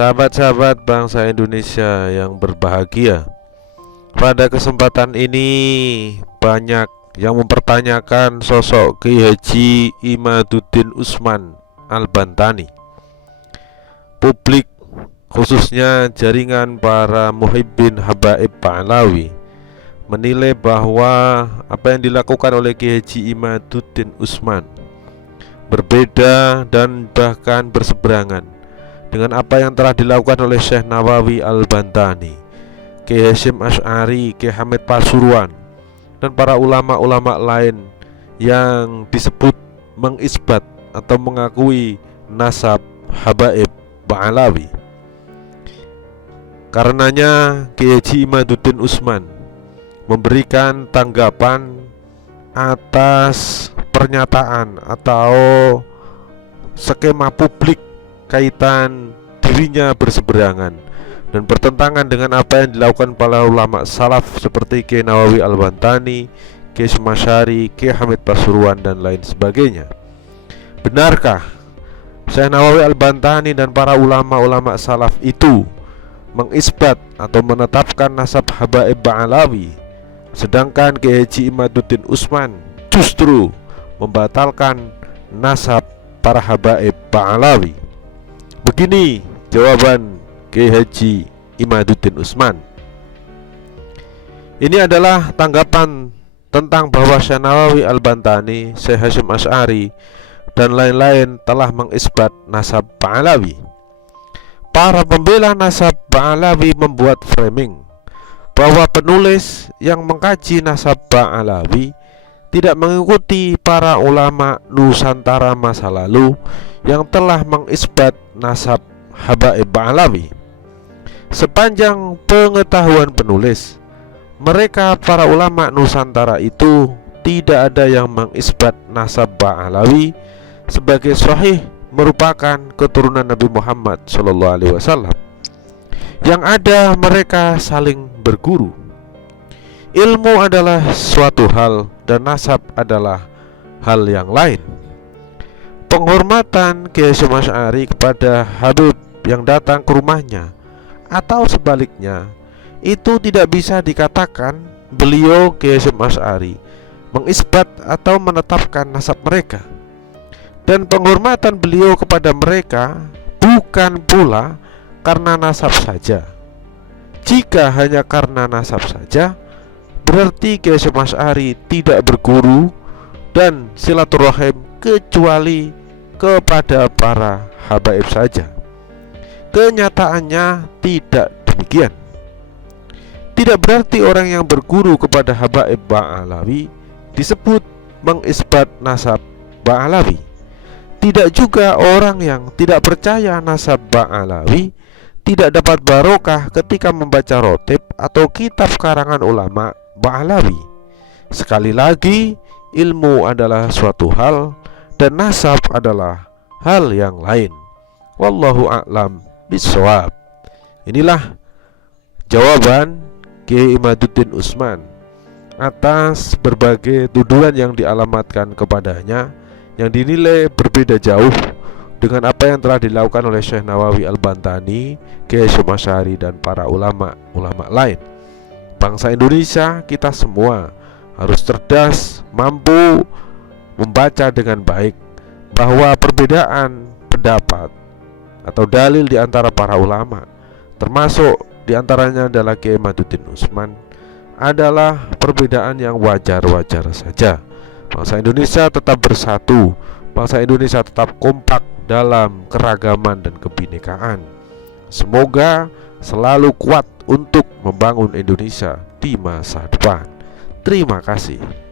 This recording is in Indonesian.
Sahabat-sahabat bangsa Indonesia yang berbahagia, pada kesempatan ini banyak yang mempertanyakan sosok Kiai Haji Imaduddin Usman Al-Bantani. Publik, khususnya jaringan para muhibbin habaib Pahlawi, menilai bahwa apa yang dilakukan oleh Kiai Haji Imaduddin Usman berbeda dan bahkan berseberangan dengan apa yang telah dilakukan oleh Syekh Nawawi Al-Bantani, Kiai Hasyim Asy'ari, Kiai Hamid Pasuruan, dan para ulama-ulama lain yang disebut mengisbat atau mengakui nasab habaib Pahlawi. Karenanya Kiai Haji Imaduddin Usman memberikan tanggapan atas pernyataan atau skema publik kaitan dirinya berseberangan dan bertentangan dengan apa yang dilakukan para ulama salaf seperti Kiai Nawawi Al-Bantani, Kiai Hasyim Asy'ari, Kiai Hamid Pasuruan dan lain sebagainya. Benarkah Syekh Nawawi Al-Bantani dan para ulama-ulama salaf itu mengisbat atau menetapkan nasab habaib Pahlawi, sedangkan Kiai Haji Imaduddin Usman justru membatalkan nasab para habaib Pahlawi? Begini jawaban Kiai Haji Imaduddin Usman. Ini adalah tanggapan tentang bahwa Syekh Nawawi Al-Bantani, Syekh Hasyim Asy'ari dan lain-lain telah mengisbat nasab Pahlawi. Para pembela nasab Pahlawi membuat framing bahwa penulis yang mengkaji nasab Pahlawi tidak mengikuti para ulama Nusantara masa lalu yang telah mengisbat nasab habaib Pahlawi. Sepanjang pengetahuan penulis, mereka para ulama Nusantara itu tidak ada yang mengisbat nasab Pahlawi sebagai sahih merupakan keturunan Nabi Muhammad SAW. Yang ada mereka saling berguru. Ilmu adalah suatu hal dan nasab adalah hal yang lain. Penghormatan Kiai Hasyim Asy'ari kepada Habib yang datang ke rumahnya atau sebaliknya, itu tidak bisa dikatakan beliau Kiai Hasyim Asy'ari mengisbat atau menetapkan nasab mereka. Dan penghormatan beliau kepada mereka bukan pula karena nasab saja. Jika hanya karena nasab saja, berarti Kiai Hasyim Asy'ari tidak berguru dan silaturahim kecuali kepada para habaib saja. Kenyataannya tidak demikian. Tidak berarti orang yang berguru kepada habaib Pahlawi disebut mengisbat nasab Pahlawi. Tidak juga orang yang tidak percaya nasab Pahlawi tidak dapat barokah ketika membaca rotib atau kitab karangan ulama Pahlawi. Sekali lagi, ilmu adalah suatu hal dan nasab adalah hal yang lain. Wallahu a'lam bishawab. Inilah jawaban Kiai Imaduddin Usman atas berbagai tuduhan yang dialamatkan kepadanya yang dinilai berbeda jauh dengan apa yang telah dilakukan oleh Syekh Nawawi Al-Bantani, Kiai Hasyim Asy'ari dan para ulama-ulama lain. Bangsa Indonesia, kita semua harus cerdas, mampu membaca dengan baik bahwa perbedaan pendapat atau dalil di antara para ulama, termasuk di antaranya adalah Kiai Imaduddin Usman, adalah perbedaan yang wajar-wajar saja. Bangsa Indonesia tetap bersatu, bangsa Indonesia tetap kompak dalam keragaman dan kebinekaan. Semoga selalu kuat untuk membangun Indonesia di masa depan. Terima kasih.